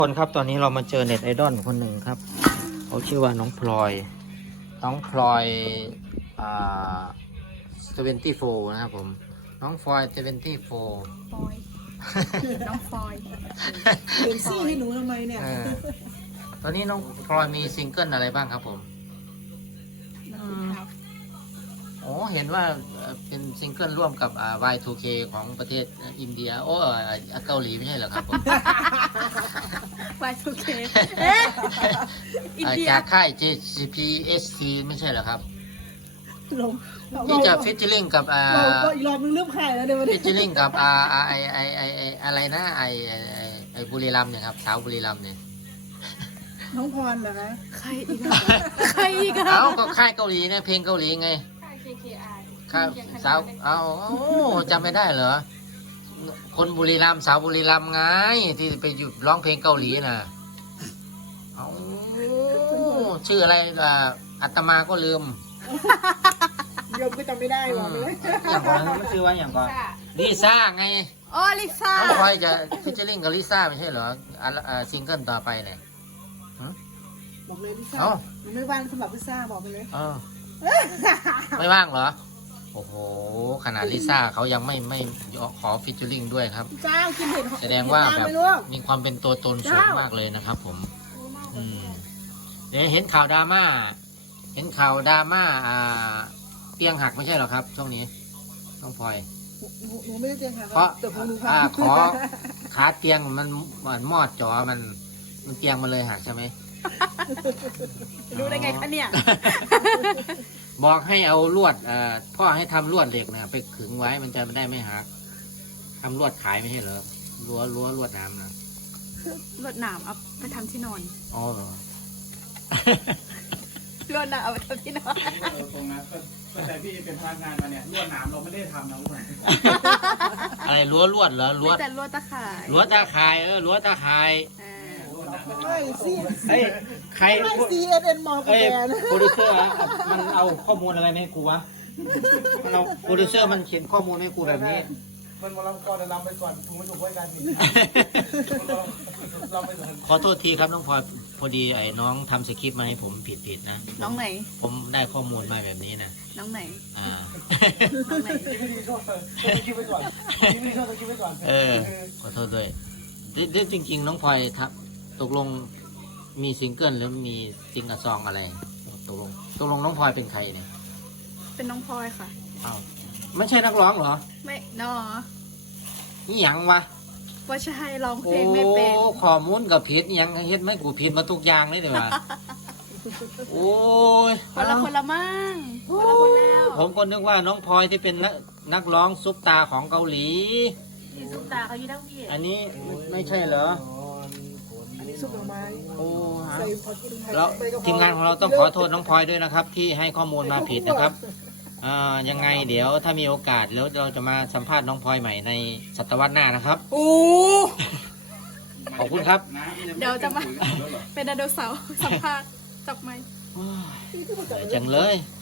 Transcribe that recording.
คนครับตอนนี้เรามาเจอเน็ตไอดอลคนหนึ่งครับเขาชื่อว่าน้องพลอยอ่า74นะครับผมน้องพลอย74 ฟอยน้องฟอยเห็นซี่ให้หนูทำไมเนี่ยตอนนี้น้องพลอยมีซิงเกิลอะไรบ้างครับผมโอ้เห็นว่าเป็นซิงเกิลร่วมกับ Y2K ของประเทศอินเดียเกาหลีไม่ใช่เหรอครับผม Y2K จากค่าย JCPST ไม่ใช่เหรอครับลงที่จะฟิชเชอร์ลิงกับเราอีกรอบนึงเริ่มขายแล้วเนี่ยวันฟินี้ชเชอร์ลิงกับอะไรนะบุรีรัมย์เนี่ยครับสาวบุรีรัมย์เนี่ยน้องพรเหรอคะใครอีกอะใครอีกอะเอ้าก็ค่ายเกาหลีเนี่ยเพลงเกาหลีไงค่ายสาวจำไม่ได้เหรอคนบุรีรัมย์สาวบุรีรัมย์ไงที่ไปหยุดร้องเพลงเกาหลีน่ะเอาชื่ออะไรอาตมาก็ลืมโยมก็จำไม่ได้บอกเลยอย่างก่อนมันชื่อว่าอย่างก่อนลิซ่าไงอ๋อลิซ่าน้องพลอยจะฟิชเชอร์ลิงกับลิซ่าไม่ใช่เหรอซิงเกิลต่อไปเนี่ยบอกเลยพิซซ่าเอ้าหนูไม่ว่างสำหรับพิซซ่าบอกไปเลยไม่ว่างเหรอ โอ้โห ขนาดลิซ่าเขายังไม่ขอฟิชเชอร์ลิงด้วยครับเจ้ากินเห็ดแสดงว่าแบบไม่รู้มีความเป็นตัวตนสูงมากเลยนะครับผมเดี๋ยวเห็นข่าวดราม่าเตียงหักไม่ใช่เหรอครับช่วงนี้น้องพลอยหนูไม่ได้เจอค่ะเพราะแต่ของหนูขอขาเตียงมันเหมือนมอดจอมันเตียงมันเลยหักใช่ไหมรู้ได้ไงคะเนี่ยบอกให้เอาลวดพ่อให้ทำลวดเหล็กนะไปขึงไว้มันจะไม่ได้ไม่หักทำลวดขายไม่ใช่เหรอรั้วลวดน้ำนะรวดหนามเอาไปทำที่นอนอ๋อเหรอรวดหนามเอาไปทำที่นอนตรงนั้นก็แต่พี่เป็นพนักงานมาเนี่ยลวดหนามเราไม่ได้ทำนะทุกคนอะไรรั้วลวดเหรอรั้วแต่รวดตะข่ายรั้วตาข่ายรั้วตาข่ายไม่ซี่เฮ้ยใครไม่ CNN มองกับเอ้ยแกนโปรดิวเซอร์อะมันเอาข้อมูลอะไรมาให้กูวะมันเอาโปรดิวเซอร์มันเขียนข้อมูลให้กูแบบนี้มันมาลำก่อนลำไปก่อนถูกไม่ถูกไว้กันลำไปก่อนขอโทษทีครับน้องพลอยพอดีไอ้น้องทำสคริปต์มาให้ผมผิดนะน้องไหนผมได้ข้อมูลมาแบบนี้นะน้องไหนอ่าน้องไหนไม่ดีก็ต้องคิดไว้ก่อนไม่ดีก็ต้องคิดไว้ก่อนขอโทษด้วยเรื่องจริงๆ น้องพลอยตกลงมีซิงเกิลหรือมีซิงกับซองอะไรตกลงน้องพลอยเป็นใครเนี่ยเป็นน้องพลอยค่ะอ้าวไม่ใช่นักร้องเหรอไม่นอนี่หยังวะว่าใช่ร้องเพโอ้ลงไม่เป็นข้อมูลกับผิดอิหยังเฮ็ดไม่กูผิดมาทุกอย่างเลยเดี๋ยวว่าโอ้ยคนละมั่งคนละคนแล้วผมก็นึกว่าน้องพลอยที่เป็นนักร้องซุปตาของเกาหลีพี่ซุปตาเขาอยู่ทั้งพี่อันนี้ไม่ใช่เหรออันนี้ซุปหน่อไม้โอ้ฮะใส่ผักชีไทยแล้วใบกะเพรทีมงานของเราต้องขอโทษน้องพลอยด้วยนะครับ ที่ให้ข้อมูลมาผิดนะครับยังไงเดี๋ยวถ้ามีโอกาสแล้วเราจะมาสัมภาษณ์น้องพลอยใหม่ในศตวรรษหน้านะครับโอ้ขอบคุณครับเดี๋ยวจะมาเป็นไดโนเสาร์สัมภาษณ์จับไมค์เหนื่อยจังเลยเ